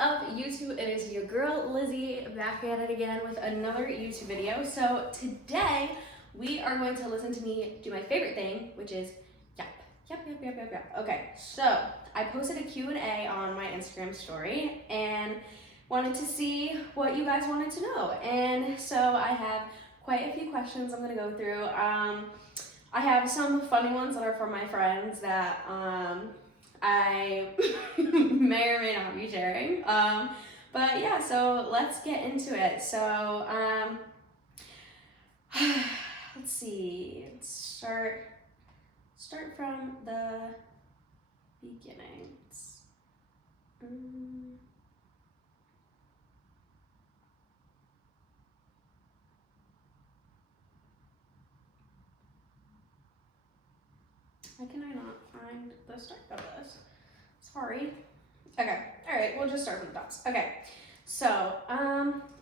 up, YouTube? It is your girl Lizzie back at it again with another YouTube video. So today we are going to listen to me do my favorite thing, which is yap. Okay, so I posted a Q&A on my Instagram story and wanted to see what you guys wanted to know. And so I have quite a few questions I'm gonna go through. I have some funny ones that are from my friends that I may or may not be sharing. But yeah, so let's get into it. So let's see. Let's start from the beginnings. Why can I not find the start of this? Sorry. Okay, all right, we'll just start from the tops. Okay, so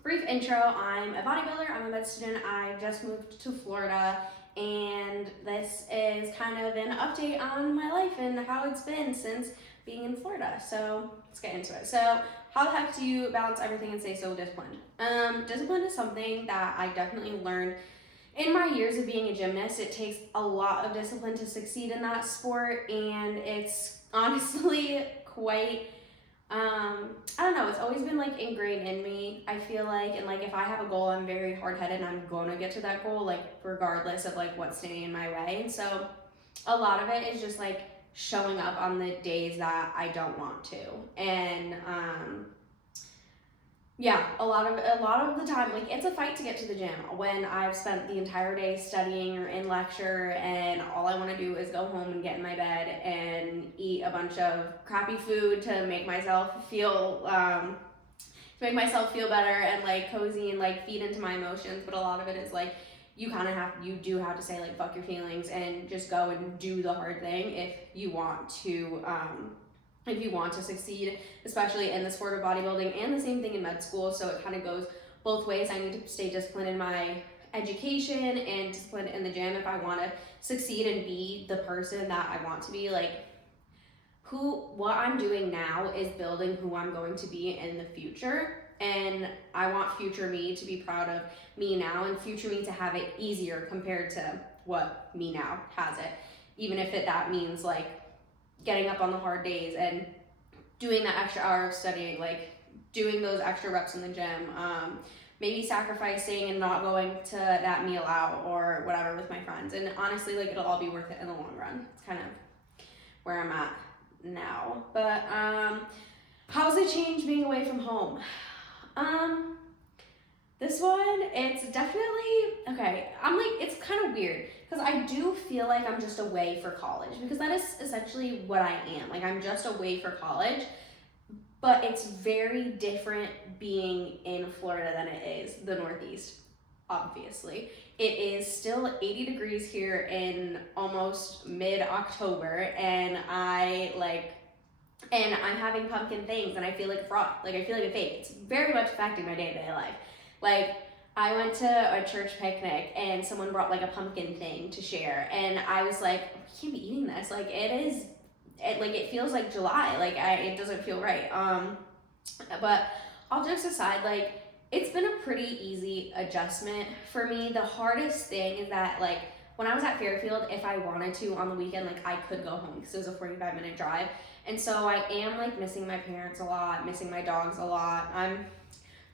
brief intro. I'm a bodybuilder, I'm a med student. I just moved to Florida, and this is kind of an update on my life and how it's been since being in Florida. So let's get into it. So how the heck do you balance everything and stay so disciplined? Discipline is something that I definitely learned in my years of being a gymnast. It takes a lot of discipline to succeed in that sport, and it's honestly quite, I don't know, it's always been like ingrained in me, I feel like, and like if I have a goal, I'm very hard-headed and I'm gonna get to that goal, like regardless of like what's standing in my way. And so a lot of it is just like showing up on the days that I don't want to. And yeah, a lot of the time, like it's a fight to get to the gym when I've spent the entire day studying or in lecture, and all I want to do is go home and get in my bed and eat a bunch of crappy food to make myself feel better and like cozy and like feed into my emotions. But a lot of it is like you do have to say like fuck your feelings and just go and do the hard thing if you want to succeed, especially in the sport of bodybuilding, and the same thing in med school. So it kind of goes both ways. I need to stay disciplined in my education and disciplined in the gym if I want to succeed and be the person that I want to be. Like what I'm doing now is building who I'm going to be in the future. And I want future me to be proud of me now, and future me to have it easier compared to what me now has it. Even if that means like getting up on the hard days and doing that extra hour of studying, like doing those extra reps in the gym, maybe sacrificing and not going to that meal out or whatever with my friends. And honestly, like it'll all be worth it in the long run. It's kind of where I'm at now. But how's it changed being away from home? This one, it's definitely, okay, it's kind of weird because I do feel like I'm just away for college, because that is essentially what I am. Like I'm just away for college, but it's very different being in Florida than it is the Northeast, obviously. It is still 80 degrees here in almost mid-October, and I'm having pumpkin things and I feel like a fraud. Like I feel like a fake. It's very much affecting my day-to-day life. Like I went to a church picnic and someone brought like a pumpkin thing to share, and I was like, I can't be eating this. Like it feels like July. Like it doesn't feel right. But all jokes aside, like it's been a pretty easy adjustment for me. The hardest thing is that like when I was at Fairfield, if I wanted to on the weekend, like I could go home because it was a 45-minute drive. And so I am like missing my parents a lot, missing my dogs a lot. I'm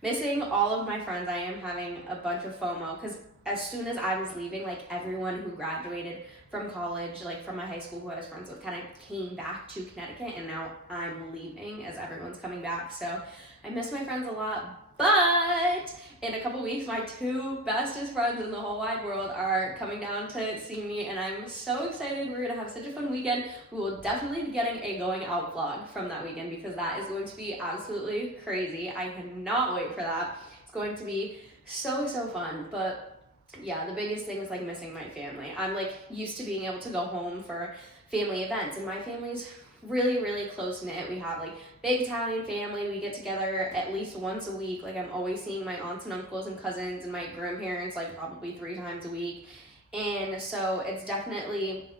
missing all of my friends. I am having a bunch of FOMO because as soon as I was leaving, like everyone who graduated from college, like from my high school who I was friends with, kind of came back to Connecticut, and now I'm leaving as everyone's coming back. So I miss my friends a lot. But in a couple weeks, my two bestest friends in the whole wide world are coming down to see me, and I'm so excited. We're gonna have such a fun weekend. We will definitely be getting a going out vlog from that weekend because that is going to be absolutely crazy. I cannot wait for that. It's going to be so fun. But yeah, the biggest thing is like missing my family. I'm like used to being able to go home for family events, and my family's really close knit. We have like big Italian family. We get together at least once a week. Like I'm always seeing my aunts and uncles and cousins and my grandparents like probably 3 times a week. And so it's definitely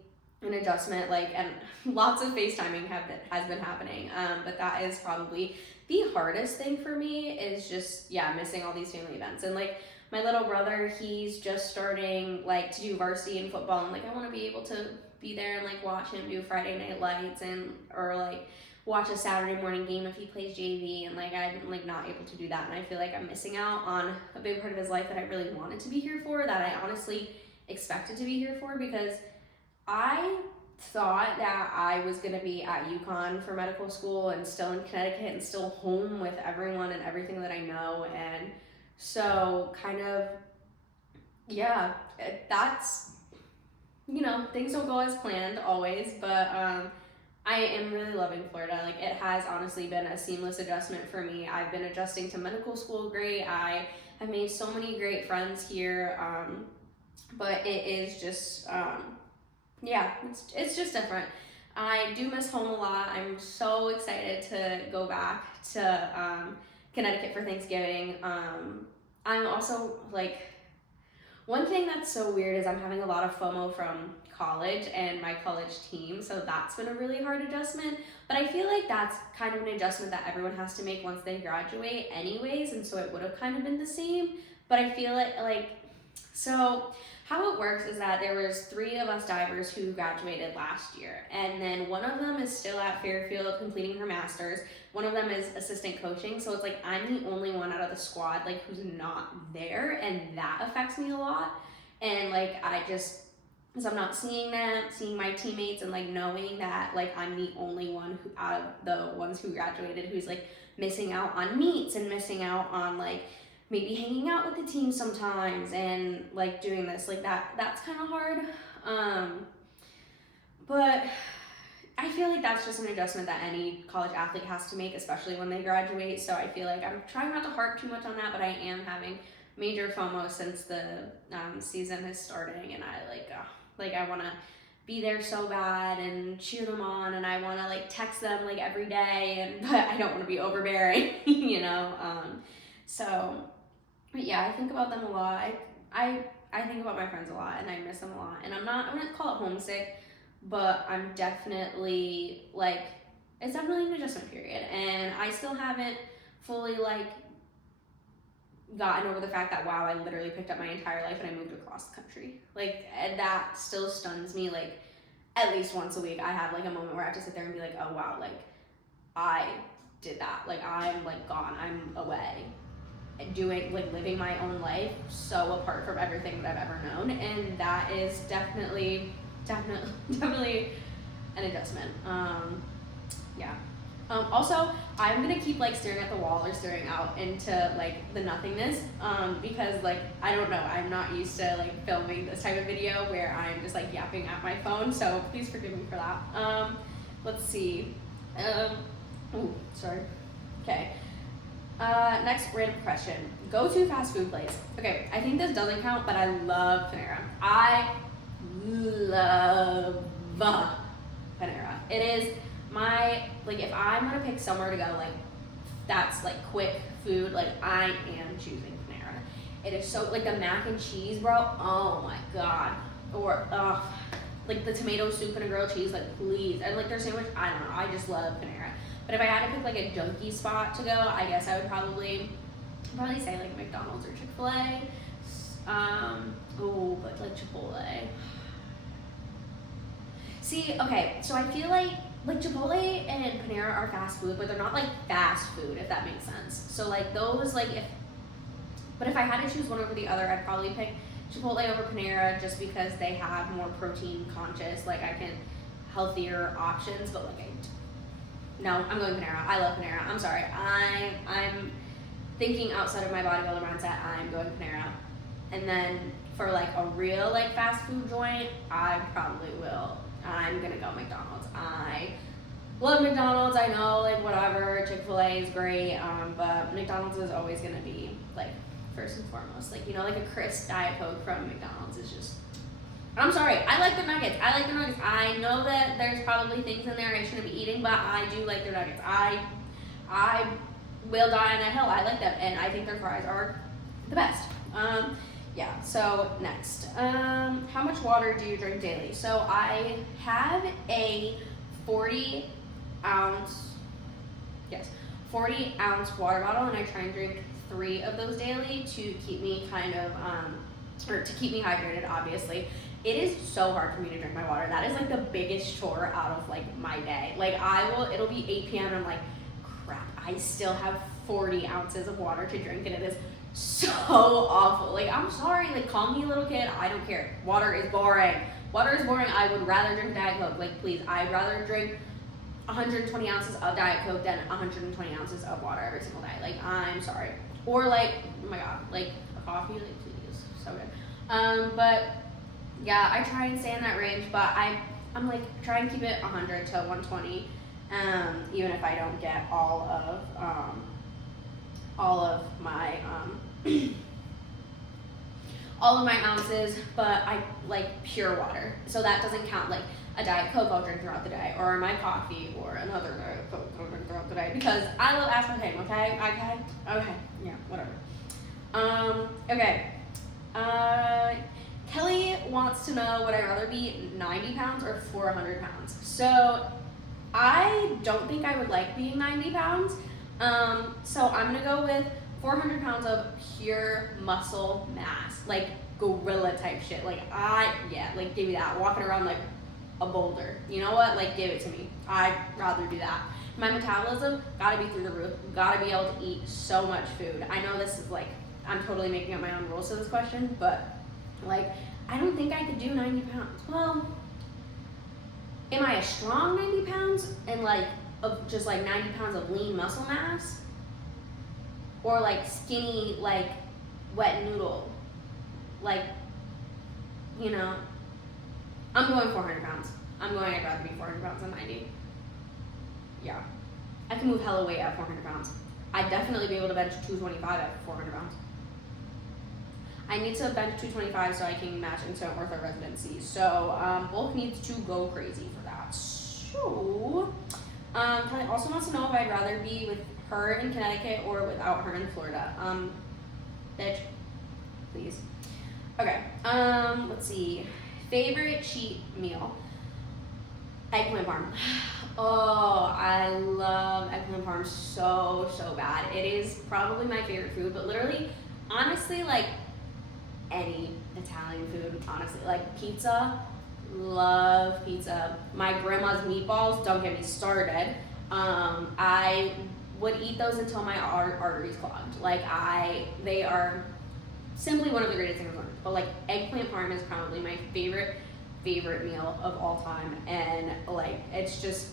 an adjustment, like, and lots of FaceTiming has been happening, but that is probably the hardest thing for me, is just, yeah, missing all these family events. And like my little brother, he's just starting like to do varsity in football, and like I want to be able to be there and like watch him do Friday night lights, and or like watch a Saturday morning game if he plays JV, and like I'm like not able to do that, and I feel like I'm missing out on a big part of his life that I really wanted to be here for, that I honestly expected to be here for, because I thought that I was going to be at UConn for medical school and still in Connecticut and still home with everyone and everything that I know. And so kind of, yeah, that's, you know, things don't go as planned always, but I am really loving Florida. Like, it has honestly been a seamless adjustment for me. I've been adjusting to medical school great. I have made so many great friends here, but it is just, yeah, it's just different. I do miss home a lot. I'm so excited to go back to Connecticut for Thanksgiving. I'm also like, one thing that's so weird is I'm having a lot of FOMO from college and my college team, so that's been a really hard adjustment. But I feel like that's kind of an adjustment that everyone has to make once they graduate anyways, and so it would have kind of been the same. But I feel like so how it works is that there was 3 of us divers who graduated last year, and then one of them is still at Fairfield completing her master's. One of them is assistant coaching, so it's like I'm the only one out of the squad like who's not there, and that affects me a lot. And like I just, because I'm not seeing them, seeing my teammates, and like knowing that like I'm the only one who out of the ones who graduated who's like missing out on meets and missing out on like maybe hanging out with the team sometimes and like doing this, like that's kind of hard. But I feel like that's just an adjustment that any college athlete has to make, especially when they graduate. So I feel like I'm trying not to harp too much on that, but I am having major FOMO since the season is starting, and I want to be there so bad and cheer them on, and I want to like text them like every day, but I don't want to be overbearing, you know. So, but yeah, I think about them a lot. I think about my friends a lot, and I miss them a lot. And I wouldn't call it homesick, but I'm definitely like, it's definitely an adjustment period. And I still haven't fully like gotten over the fact that, wow, I literally picked up my entire life and I moved across the country. Like, and that still stuns me. Like, at least once a week, I have like a moment where I have to sit there and be like, oh wow, like I did that. Like, I'm like gone, I'm away, doing like living my own life so apart from everything that I've ever known, and that is definitely an adjustment. Yeah. Also, I'm gonna keep like staring at the wall or staring out into like the nothingness, because like I don't know, I'm not used to like filming this type of video where I'm just like yapping at my phone, so please forgive me for that. Let's see. Oh, sorry. Okay. Next random question. Go-to fast food place. Okay, I think this doesn't count, but I love Panera. I love Panera. It is my, like, if I'm gonna pick somewhere to go, like, that's like quick food, like I am choosing Panera. It is so, like the mac and cheese, bro, oh my god. Or, like the tomato soup and a grilled cheese, like please. And like their sandwich, I don't know, I just love Panera. But if I had to pick like a junkie spot to go, I guess I would probably say like McDonald's or Chick-fil-A. But like Chipotle. See, okay, so I feel like Chipotle and Panera are fast food, but they're not like fast food, if that makes sense. So like those, like but if I had to choose one over the other, I'd probably pick Chipotle over Panera, just because they have more protein conscious, like healthier options, but like no, I'm going Panera. I love Panera. I'm sorry. I'm thinking outside of my bodybuilder mindset. I'm going Panera. And then for like a real like fast food joint, I probably will. I'm gonna go McDonald's. I love McDonald's. I know like whatever, Chick-fil-A is great, but McDonald's is always gonna be like first and foremost. Like, you know, like a crisp Diet Coke from McDonald's is just. I'm sorry, I like their nuggets. I know that there's probably things in there I shouldn't be eating, but I do like their nuggets. I will die on that hill. I like them, and I think their fries are the best. yeah, so next. How much water do you drink daily? So I have a 40 ounce, yes, 40 ounce water bottle, and I try and drink 3 of those daily to keep me kind of, or to keep me hydrated, obviously. It is so hard for me to drink my water. That is like the biggest chore out of like my day. Like it'll be 8 p.m. and I'm like, crap, I still have 40 ounces of water to drink, and it is so awful. Like, I'm sorry, like, call me a little kid, I don't care. Water is boring. Water is boring. I would rather drink Diet Coke. Like, please, I'd rather drink 120 ounces of Diet Coke than 120 ounces of water every single day. Like, I'm sorry. Or like, oh my god, like a coffee, like please, so good. But yeah, I try and stay in that range, but I'm like, try and keep it 100 to 120, even if I don't get all of my all of my ounces, but I like pure water. So that doesn't count like a Diet Coke I'll drink throughout the day, or my coffee, or another Diet Coke I'll drink throughout the day, because I love aspartame, okay? Okay, yeah, whatever. Okay. Kelly wants to know, would I rather be 90 pounds or 400 pounds? So I don't think I would like being 90 pounds. So I'm gonna go with 400 pounds of pure muscle mass, like gorilla type shit. Like like give me that. Walking around like a boulder. You know what? Like give it to me. I'd rather do that. My metabolism gotta be through the roof. Gotta be able to eat so much food. I know this is like, I'm totally making up my own rules to this question, but like, I don't think I could do 90 pounds. Well, am I a strong 90 pounds and like of just like 90 pounds of lean muscle mass? Or like skinny, like wet noodle? Like, you know, I'm going 400 pounds. I'd rather be 400 pounds than 90. Yeah. I can move hella weight at 400 pounds. I'd definitely be able to bench 225 at 400 pounds. I need to bench 225 so I can match into ortho residency. So bulk needs to go crazy for that. So Kelly also wants to know if I'd rather be with her in Connecticut or without her in Florida. Bitch, please. Okay. Let's see. Favorite cheat meal? Eggplant parm. Oh, I love eggplant parm so bad. It is probably my favorite food, but literally, honestly, like any Italian food, honestly, like pizza, love pizza. My grandma's meatballs, don't get me started. I would eat those until my arteries clogged. Like they are simply one of the greatest things I've learned. But like eggplant parm is probably my favorite meal of all time, and like it's just,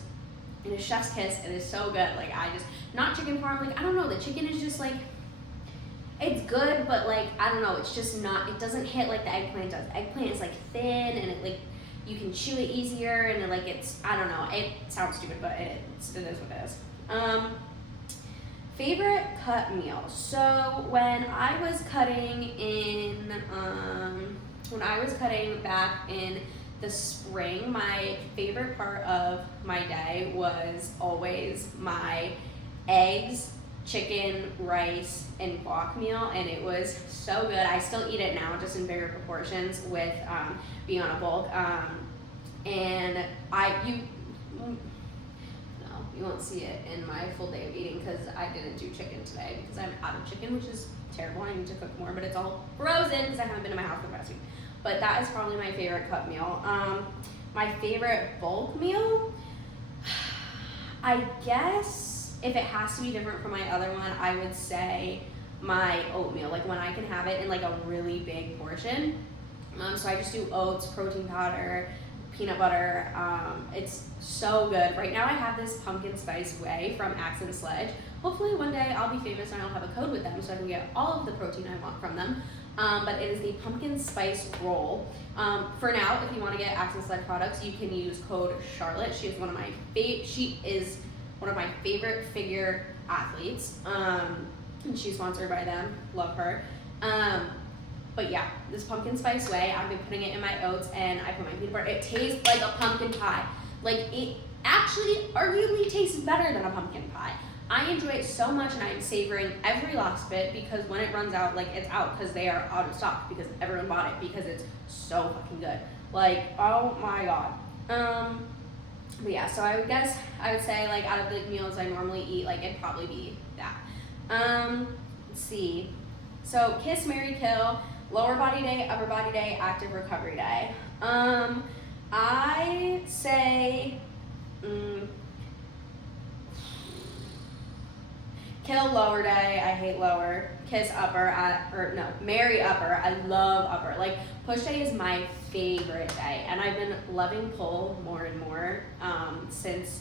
it is chef's kiss. It is so good. Like not chicken parm. Like I don't know, the chicken is just like, it's good, but like I don't know, it's just not. It doesn't hit like the eggplant does. Eggplant is like thin, and it like you can chew it easier, and like it's, I don't know. It sounds stupid, but it is what it is. Favorite cut meal. So when I was cutting back in the spring, my favorite part of my day was always my eggs, chicken, rice, and guac meal, and it was so good. I still eat it now, just in bigger proportions with being on a bulk. And you won't see it in my full day of eating because I didn't do chicken today because I'm out of chicken, which is terrible. I need to cook more, but it's all frozen because I haven't been to my house for the past week. But that is probably my favorite cut meal. My favorite bulk meal, I guess if it has to be different from my other one, I would say my oatmeal, like when I can have it in like a really big portion. So I just do oats, protein powder, peanut butter. It's so good. Right now I have this pumpkin spice whey from Axe and Sledge. Hopefully one day I'll be famous and I'll have a code with them so I can get all of the protein I want from them. But it is the pumpkin spice roll. For now, if you want to get Axe and Sledge products, you can use code Charlotte. She is one of my favorite figure athletes. And she's sponsored by them. Love her. But yeah, this pumpkin spice whey, I've been putting it in my oats and I put my peanut butter. It tastes like a pumpkin pie. Like it actually arguably tastes better than a pumpkin pie. I enjoy it so much, and I'm savoring every last bit, because when it runs out, like, it's out, because they are out of stock, because everyone bought it, because it's so fucking good. Like, oh my god. But yeah, so I would guess, I would say, like, out of the meals I normally eat, like, it'd probably be that. Let's see. So, kiss, marry, kill, lower body day, upper body day, active recovery day. I say, kill lower day, I hate lower. Kiss upper, marry upper, I love upper. Like, push day is my favorite day, and I've been loving pull more and more since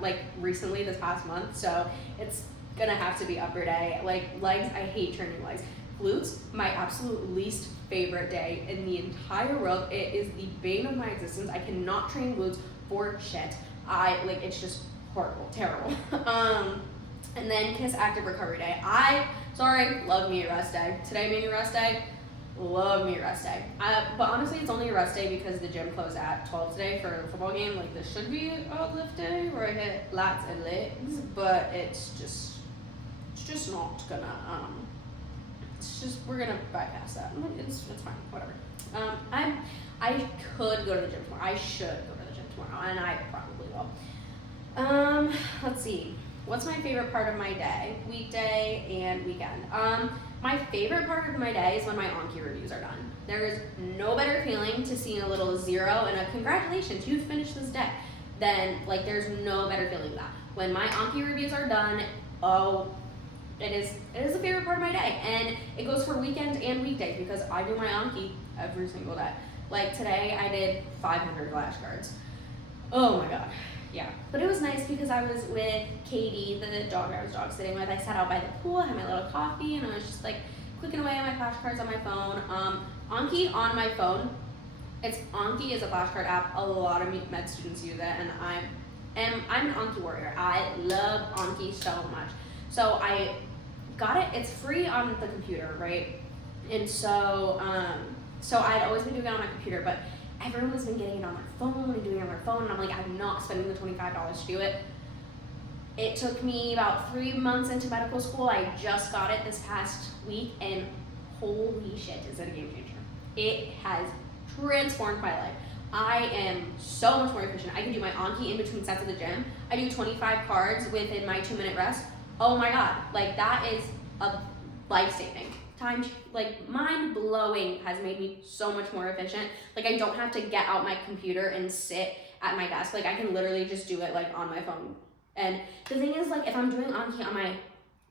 like recently, this past month, so it's gonna have to be upper day. Like, legs, I hate training legs. Glutes, my absolute least favorite day in the entire world. It is the bane of my existence. I cannot train glutes for shit. It's just horrible, terrible. And then kiss, active recovery day. Love me a rest day. Today being a rest day, love me a rest day. But honestly, it's only a rest day because the gym closed at 12 today for a football game. Like, this should be a lift day where I hit lats and legs, but it's just not gonna, we're gonna bypass that. It's fine, whatever. I could go to the gym tomorrow. I should go to the gym tomorrow, and I probably will. Let's see. What's my favorite part of my day? Weekday and weekend. My favorite part of my day is when my Anki reviews are done. There is no better feeling to seeing a little 0 and a congratulations, you finished this day. Then, like, there's no better feeling than that. When my Anki reviews are done, it is the favorite part of my day. And it goes for weekend and weekday, because I do my Anki every single day. Like, today I did 500 flashcards. Oh my god. Yeah, but it was nice because I was with Katie, the dog I was dog sitting with. I sat out by the pool, had my little coffee, and I was just like clicking away on my flashcards on my phone. Anki on my phone. Anki is a flashcard app. A lot of med students use it, and I'm an Anki warrior. I love Anki so much. So I got it. It's free on the computer, right? And so I'd always been doing it on my computer, but everyone has been getting it on their phone and doing it on their phone, and I'm like, I'm not spending the $25 to do it. It took me about 3 months into medical school. I just got it this past week, and holy shit, is it a game changer. It has transformed my life. I am so much more efficient. I can do my Anki in between sets of the gym. I do 25 cards within my 2-minute rest. Oh my god, like, that is a life-saving. Mind-blowing, has made me so much more efficient. Like, I don't have to get out my computer and sit at my desk. Like, I can literally just do it, like, on my phone. And the thing is, like, if I'm doing Anki on my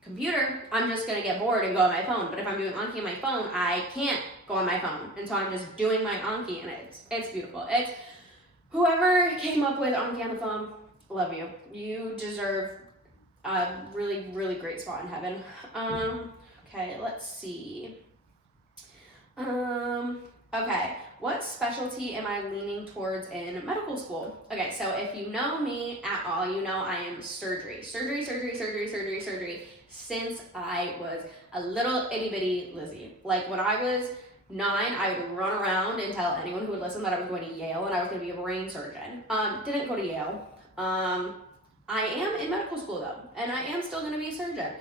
computer, I'm just gonna get bored and go on my phone. But if I'm doing Anki on my phone, I can't go on my phone. And so I'm just doing my Anki, and it's beautiful. It's whoever came up with Anki on the phone, love you. You deserve a really, really great spot in heaven. Okay, let's see. Okay, what specialty am I leaning towards in medical school? Okay, so if you know me at all, you know I am surgery since I was a little itty bitty Lizzie. Like, when I was 9, I would run around and tell anyone who would listen that I was going to Yale and I was going to be a brain surgeon. Didn't go to Yale. I am in medical school though, and I am still going to be a surgeon.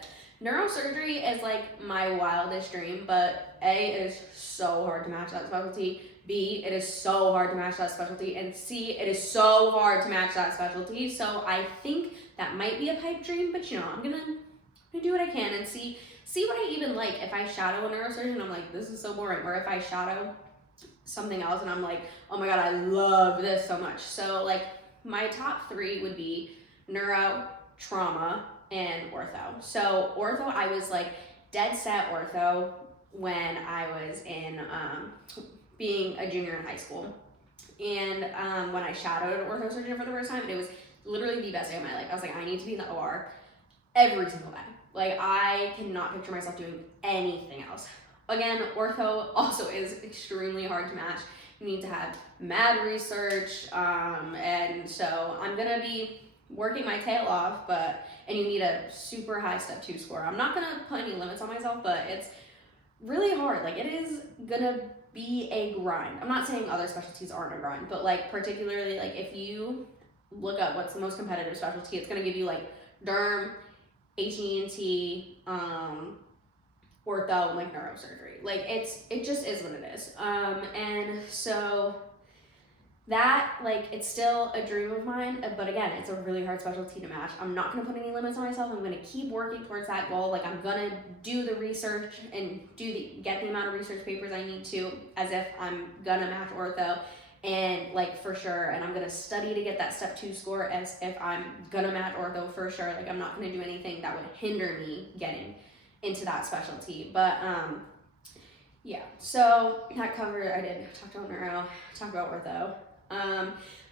Neurosurgery is like my wildest dream, but A, it is so hard to match that specialty. B, it is so hard to match that specialty. And C, it is so hard to match that specialty. So I think that might be a pipe dream, but you know, I'm gonna do what I can and see what I even like. If I shadow a neurosurgeon, I'm like, this is so boring. Or if I shadow something else and I'm like, oh my god, I love this so much. So like, my top 3 would be neuro, trauma, and ortho. So ortho, I was like dead set ortho when I was in being a junior in high school. And when I shadowed an ortho surgeon for the first time, it was literally the best day of my life. I was like, I need to be in the OR every single day. Like, I cannot picture myself doing anything else. Again, ortho also is extremely hard to match. You need to have mad research, and so I'm gonna be working my tail off, and you need a super high step 2 score. I'm not gonna put any limits on myself, but it's really hard. Like, it is gonna be a grind. I'm not saying other specialties aren't a grind, but like, particularly, like, if you look up what's the most competitive specialty, it's gonna give you like derm, HENT, ortho, and like neurosurgery. Like it just is what it is. And so that, like, it's still a dream of mine, but again, it's a really hard specialty to match. I'm not gonna put any limits on myself. I'm gonna keep working towards that goal. Like, I'm gonna do the research and get the amount of research papers I need to, as if I'm gonna match ortho, and like for sure. And I'm gonna study to get that step 2 score as if I'm gonna match ortho for sure. Like, I'm not gonna do anything that would hinder me getting into that specialty. But yeah. So that covered. I did talk about neuro, talk about ortho.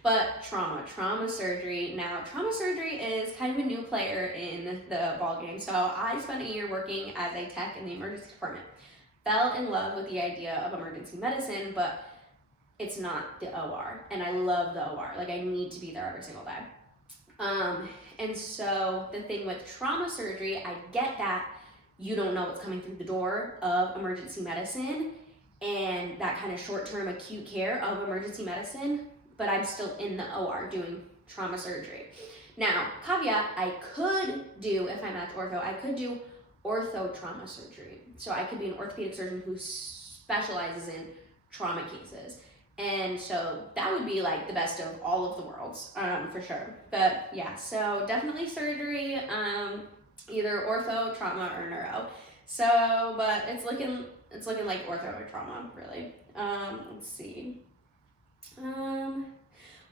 But trauma surgery. Now, trauma surgery is kind of a new player in the ballgame. So I spent a year working as a tech in the emergency department. Fell in love with the idea of emergency medicine, but it's not the OR. And I love the OR. Like, I need to be there every single day. And so the thing with trauma surgery, I get that you don't know what's coming through the door of emergency medicine and that kind of short-term acute care of emergency medicine, but I'm still in the OR doing trauma surgery. Now, caveat, I could do, if I'm at ortho, I could do ortho trauma surgery. So I could be an orthopedic surgeon who specializes in trauma cases. And so that would be like the best of all of the worlds, for sure. But yeah, so definitely surgery, either ortho, trauma, or neuro. So, but it's looking like ortho or trauma, really. Let's see.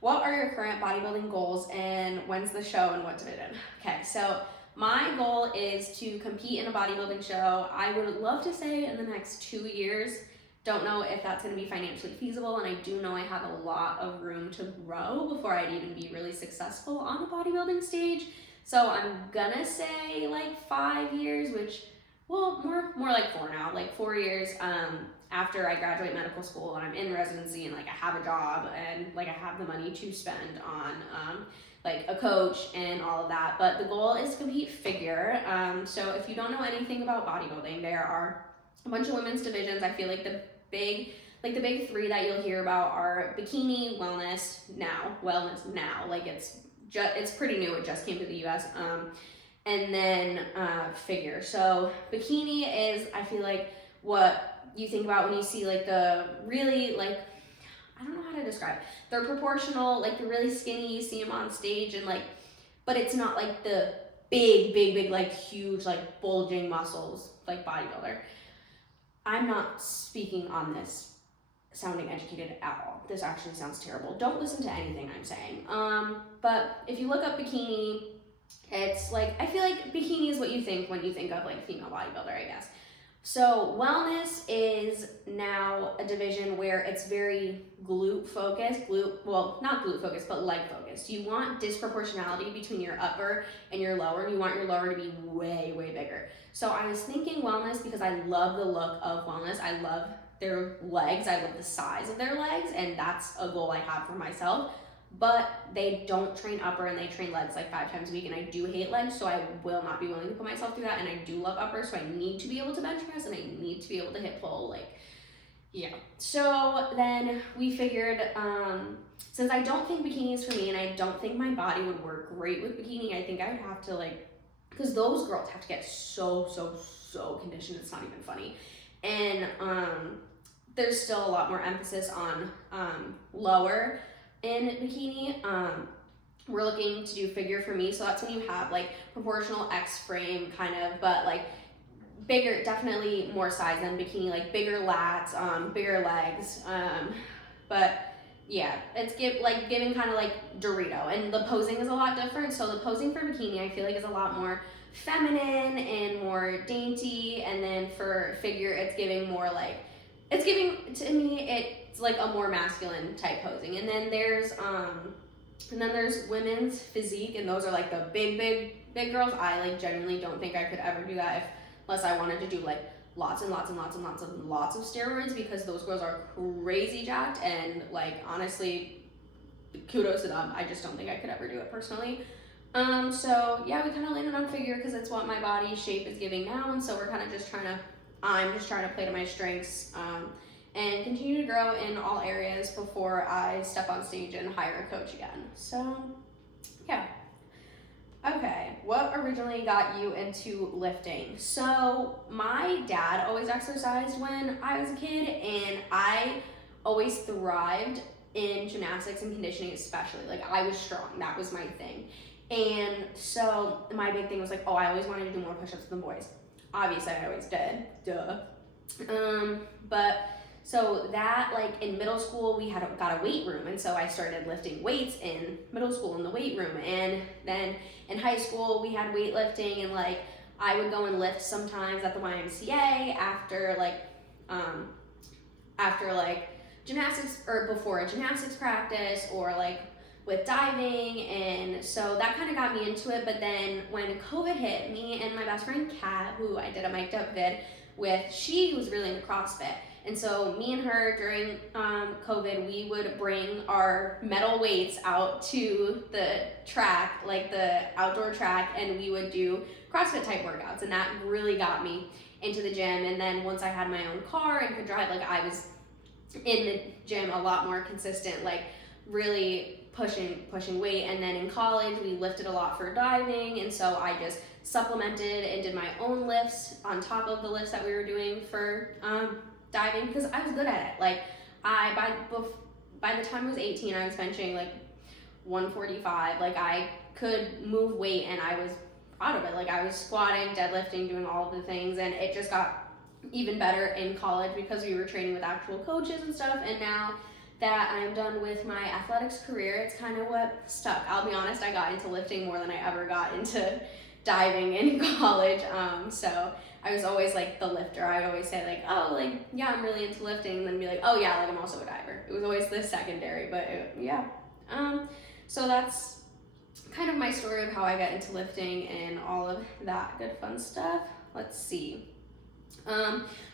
What are your current bodybuilding goals, and when's the show and what division? Okay, so my goal is to compete in a bodybuilding show. I would love to say in the next 2 years. Don't know if that's going to be financially feasible, and I do know I have a lot of room to grow before I'd even be really successful on the bodybuilding stage. So I'm gonna say like 5 years, which, well, more like 4 now, like 4 years after I graduate medical school and I'm in residency and like I have a job and like I have the money to spend on like a coach and all of that. But the goal is to compete figure. So if you don't know anything about bodybuilding, there are a bunch of women's divisions. I feel like the big 3 that you'll hear about are bikini, wellness now. Like it's pretty new. It just came to the US. And then figure. So bikini is, I feel like, what you think about when you see like the really, like, I don't know how to describe it. They're proportional, like the really skinny, you see them on stage, and like, but it's not like the big, like huge, like bulging muscles, like bodybuilder. I'm not speaking on this sounding educated at all. This actually sounds terrible. Don't listen to anything I'm saying. But if you look up bikini, it's like, I feel like bikini is what you think when you think of like female bodybuilder, I guess. So wellness is now a division where it's very glute focused, not glute focused, but leg focused. You want disproportionality between your upper and your lower, and you want your lower to be way, way bigger. So I was thinking wellness because I love the look of wellness. I love their legs. I love the size of their legs, and that's a goal I have for myself. But they don't train upper and they train legs like 5 times a week, and I do hate legs, so I will not be willing to put myself through that. And I do love upper, so I need to be able to bench press and I need to be able to hip pull, like, yeah. So then we figured, since I don't think bikini is for me and I don't think my body would work great with bikini, I think I would have to, like, because those girls have to get so conditioned, it's not even funny. And there's still a lot more emphasis on lower in bikini. We're looking to do figure for me, so that's when you have like proportional X frame kind of, but like bigger, definitely more size than bikini, like bigger lats, bigger legs, but yeah, it's giving kind of like Dorito, and the posing is a lot different. So the posing for bikini I feel like is a lot more feminine and more dainty, and then for figure it's giving more like, it's giving, to me, it's like a more masculine type posing. And then there's women's physique, and those are like the big girls. I like genuinely don't think I could ever do that unless I wanted to do like lots of steroids, because those girls are crazy jacked, and like honestly, kudos to them. I just don't think I could ever do it personally. So yeah, we kind of landed on figure because it's what my body shape is giving now, and so we're kind of just I'm just trying to play to my strengths, and continue to grow in all areas before I step on stage and hire a coach again. So yeah. Okay, what originally got you into lifting? So, my dad always exercised when I was a kid, and I always thrived in gymnastics and conditioning, especially. Like, I was strong, that was my thing. And so, my big thing was like, oh, I always wanted to do more push ups than boys. Obviously, I always did, duh. But so that, like, in middle school we had got a weight room, and so I started lifting weights in middle school in the weight room, and then in high school we had weightlifting, and like I would go and lift sometimes at the YMCA after like gymnastics or before a gymnastics practice, or like with diving. And so that kind of got me into it. But then when COVID hit, me and my best friend Kat, who I did a mic'd up vid with, she was really into CrossFit. And so me and her during COVID, we would bring our metal weights out to the track, like the outdoor track, and we would do CrossFit type workouts. And that really got me into the gym. And then once I had my own car and could drive, like I was in the gym a lot more consistent, like really pushing weight. And then in college, we lifted a lot for diving. And so I just supplemented and did my own lifts on top of the lifts that we were doing for diving, because I was good at it. Like by the time I was 18, I was benching like 145. Like I could move weight and I was proud of it. Like I was squatting, deadlifting, doing all of the things, and it just got even better in college because we were training with actual coaches and stuff. And now that I'm done with my athletics career, it's kind of what stuck. I'll be honest, I got into lifting more than I ever got into diving in college. So I was always like the lifter. I'd always say like, oh, like, yeah, I'm really into lifting, and then be like, oh yeah, like I'm also a diver. It was always the secondary, but yeah. So that's kind of my story of how I got into lifting and all of that good fun stuff. Let's see.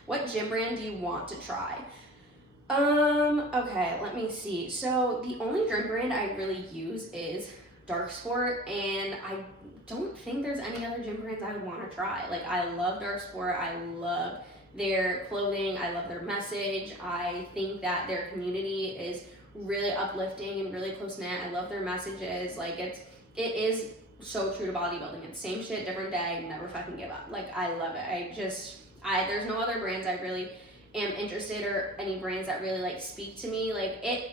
What gym brand do you want to try? Okay, let me see. So the only gym brand I really use is Dark Sport, and I don't think there's any other gym brands I would want to try. Like I love Dark Sport. I love their clothing. I love their message. I think that their community is really uplifting and really close knit. I love their messages. Like it is so true to bodybuilding. It's same shit, different day, never fucking give up. Like I love it. There's no other brands I really am interested, or any brands that really like speak to me. Like it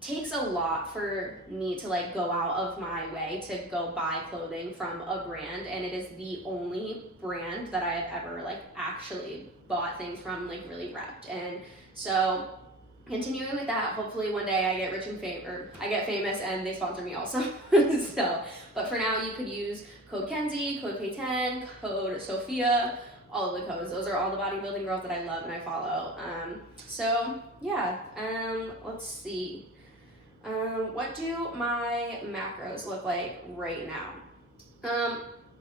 takes a lot for me to like go out of my way to go buy clothing from a brand, and it is the only brand that I have ever like actually bought things from, like really repped. And so continuing with that, hopefully one day I get rich and I get famous and they sponsor me also. So, but for now you could use code Kenzie, code Pay10, code Sophia, all of the codes. Those are all the bodybuilding girls that I love and I follow. So yeah, let's see. What do my macros look like right now?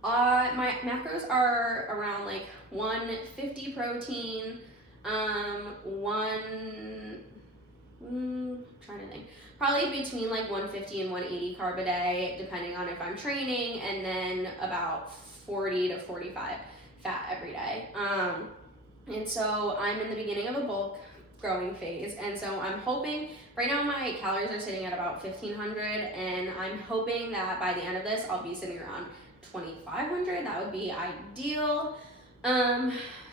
My macros are around like 150 protein, trying to think, probably between like 150 and 180 carb a day, depending on if I'm training, and then about 40 to 45 fat every day. And so I'm in the beginning of a bulk growing phase, and so I'm hoping, right now my calories are sitting at about 1,500, and I'm hoping that by the end of this I'll be sitting around 2,500. That would be ideal.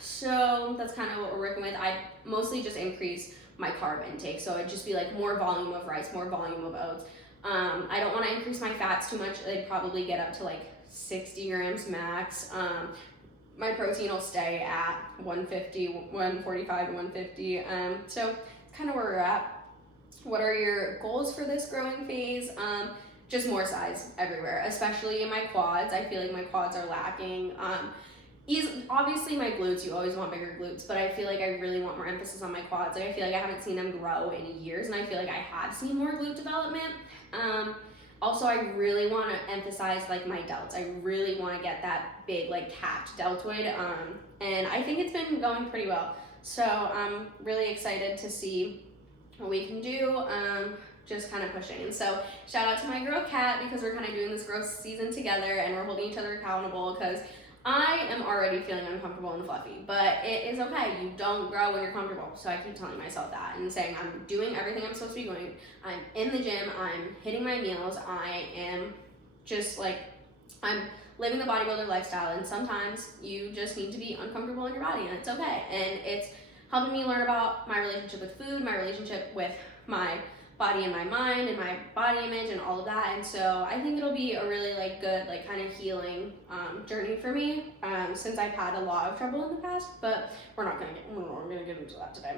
So that's kind of what we're working with. I mostly just increase my carb intake, so it'd just be like more volume of rice, more volume of oats. I don't want to increase my fats too much. They'd probably get up to like 60 grams max. My protein will stay at 150, 145 to 150. So it's kind of where we're at. What are your goals for this growing phase? Just more size everywhere, especially in my quads. I feel like my quads are lacking. Obviously my glutes, you always want bigger glutes, but I feel like I really want more emphasis on my quads. Like I feel like I haven't seen them grow in years, and I feel like I have seen more glute development. Also, I really want to emphasize like my delts. I really want to get that big like capped deltoid, and I think it's been going pretty well. So I'm really excited to see what we can do. Just kind of pushing. And so shout out to my girl Kat, because we're kind of doing this growth season together, and we're holding each other accountable, because I am already feeling uncomfortable and fluffy, but it is okay. You don't grow when you're comfortable. So I keep telling myself that and saying I'm doing everything I'm supposed to be doing. I'm in the gym. I'm hitting my meals. I am just like I'm living the bodybuilder lifestyle, and sometimes you just need to be uncomfortable in your body, and it's okay. And it's helping me learn about my relationship with food, my relationship with my body and my mind and my body image and all of that. And so I think it'll be a really like good like kind of healing journey for me, since I've had a lot of trouble in the past, but we're gonna get into that today.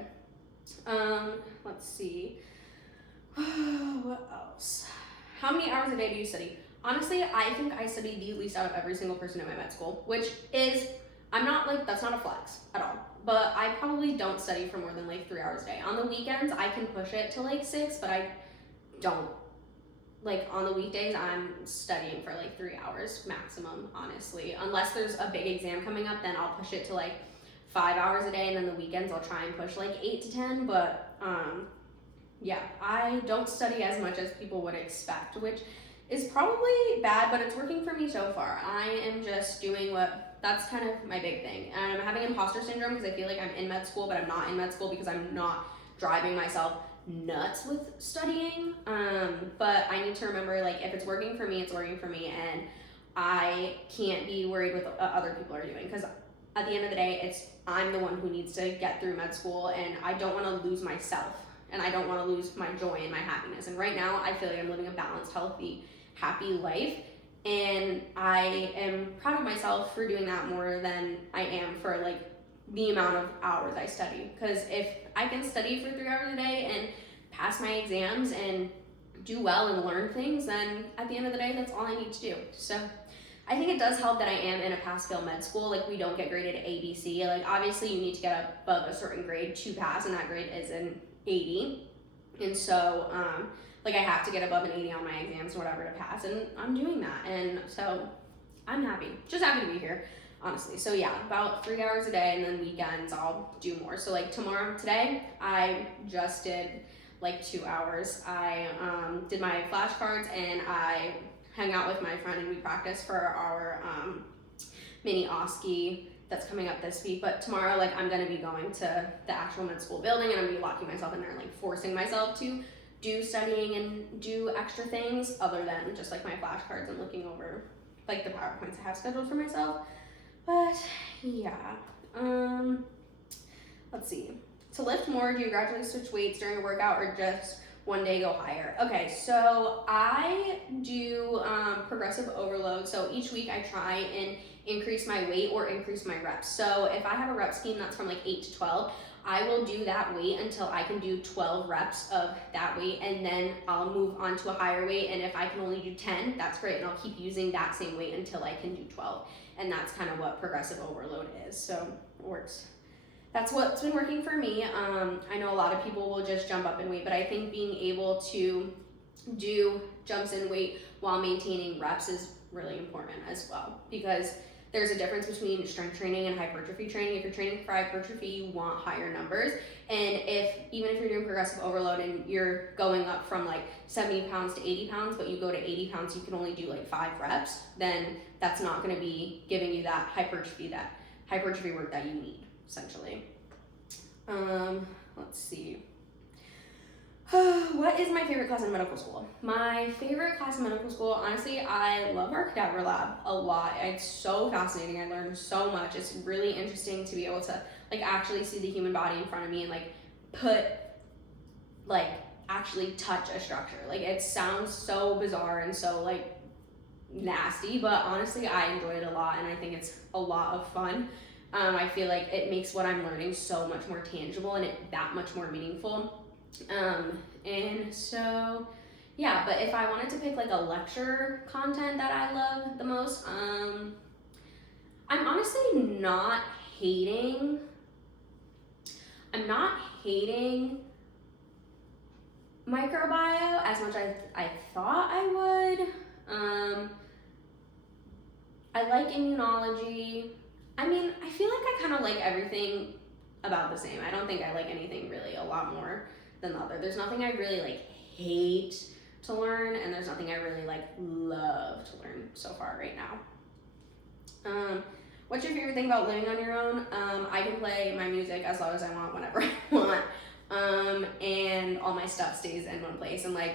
Let's see. What else? How many hours a day do you study? Honestly, I think I study the least out of every single person in my med school, which is, I'm not like, that's not a flex at all, but I probably don't study for more than like 3 hours a day. On the weekends, I can push it to like 6, but I don't. Like on the weekdays, I'm studying for like 3 hours maximum, honestly. Unless there's a big exam coming up, then I'll push it to like 5 hours a day, and then the weekends I'll try and push like 8 to 10, but yeah, I don't study as much as people would expect, which is probably bad, but it's working for me so far. I am just doing that's kind of my big thing. And I'm having imposter syndrome because I feel like I'm in med school, but I'm not in med school because I'm not driving myself nuts with studying. But I need to remember, like, if it's working for me, it's working for me, and I can't be worried with what other people are doing, because at the end of the day, I'm the one who needs to get through med school, and I don't want to lose myself, and I don't want to lose my joy and my happiness. And right now, I feel like I'm living a balanced, healthy, happy life, and I am proud of myself for doing that more than I am for like the amount of hours I study. Because if I can study for 3 hours a day and pass my exams and do well and learn things, then at the end of the day, that's all I need to do. So I think it does help that I am in a pass-fail med school. Like, we don't get graded A, B, C. Like, obviously you need to get above a certain grade to pass, and that grade is an 80. And so like, I have to get above an 80 on my exams or whatever to pass, and I'm doing that. And so I'm happy, just happy to be here, honestly. So yeah, about 3 hours a day, and then weekends I'll do more. So like today, I just did like 2 hours. I did my flashcards, and I hung out with my friend, and we practiced for our mini OSCE that's coming up this week. But tomorrow, like, I'm gonna be going to the actual med school building, and I'm gonna be locking myself in there and like forcing myself to do studying and do extra things other than just like my flashcards and looking over like the PowerPoints I have scheduled for myself. But yeah, let's see. To lift more, do you gradually switch weights during a workout, or just one day go higher? Okay, so I do progressive overload. So each week I try and increase my weight or increase my reps. So if I have a rep scheme that's from like 8 to 12, I will do that weight until I can do 12 reps of that weight, and then I'll move on to a higher weight. And if I can only do 10, that's great, and I'll keep using that same weight until I can do 12. And that's kind of what progressive overload is. So it works. That's what's been working for me. I know a lot of people will just jump up in weight, but I think being able to do jumps in weight while maintaining reps is really important as well, because there's a difference between strength training and hypertrophy training. If you're training for hypertrophy, you want higher numbers. And even if you're doing progressive overload and you're going up from like 70 pounds to 80 pounds, but you go to 80 pounds, you can only do like 5 reps, then that's not gonna be giving you that hypertrophy work that you need, essentially. Let's see. What is my favorite class in medical school? My favorite class in medical school, honestly, I love our cadaver lab a lot. It's so fascinating. I learned so much. It's really interesting to be able to like actually see the human body in front of me and actually touch a structure. Like, it sounds so bizarre and so like nasty, but honestly, I enjoy it a lot, and I think it's a lot of fun. I feel like it makes what I'm learning so much more tangible and that much more meaningful. And so yeah, but if I wanted to pick like a lecture content that I love the most, I'm honestly not hating microbiome as much as I thought I would. I like immunology. I mean, I feel like I kind of like everything about the same. I don't think I like anything really a lot more than the other. There's nothing I really like hate to learn, and there's nothing I really like love to learn so far right now. What's your favorite thing about living on your own? I can play my music as loud as I want, whenever I want, and all my stuff stays in one place. And like,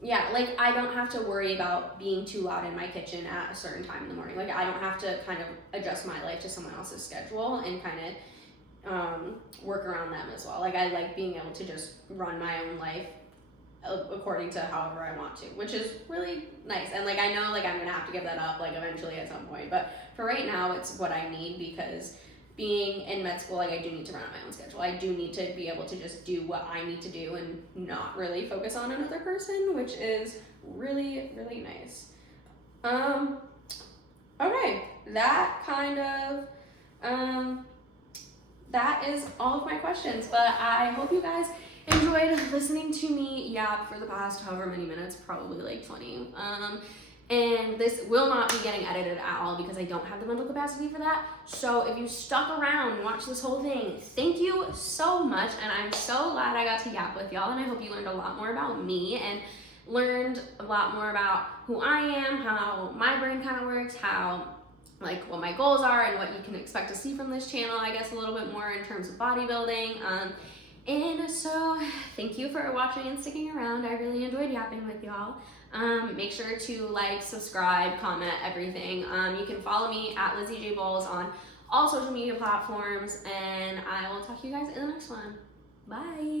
yeah, like I don't have to worry about being too loud in my kitchen at a certain time in the morning. Like I don't have to kind of adjust my life to someone else's schedule and kind of work around them as well. Like I like being able to just run my own life according to however I want to, which is really nice. And like I know like I'm gonna have to give that up like eventually at some point, but for right now it's what I need, because being in med school, like I do need to run on my own schedule. I do need to be able to just do what I need to do and not really focus on another person, which is really, really nice. Okay, that kind of that is all of my questions, but I hope you guys enjoyed listening to me yap for the past however many minutes, probably like 20. And this will not be getting edited at all because I don't have the mental capacity for that. So if you stuck around and watched this whole thing, thank you so much. And I'm so glad I got to yap with y'all, and I hope you learned a lot more about me and learned a lot more about who I am, how my brain kind of works, how like what my goals are and what you can expect to see from this channel, I guess a little bit more in terms of bodybuilding. And so thank you for watching and sticking around. I really enjoyed yapping with y'all. Make sure to like, subscribe, comment, everything. You can follow me at Lizzie J Bowles on all social media platforms, and I will talk to you guys in the next one. Bye.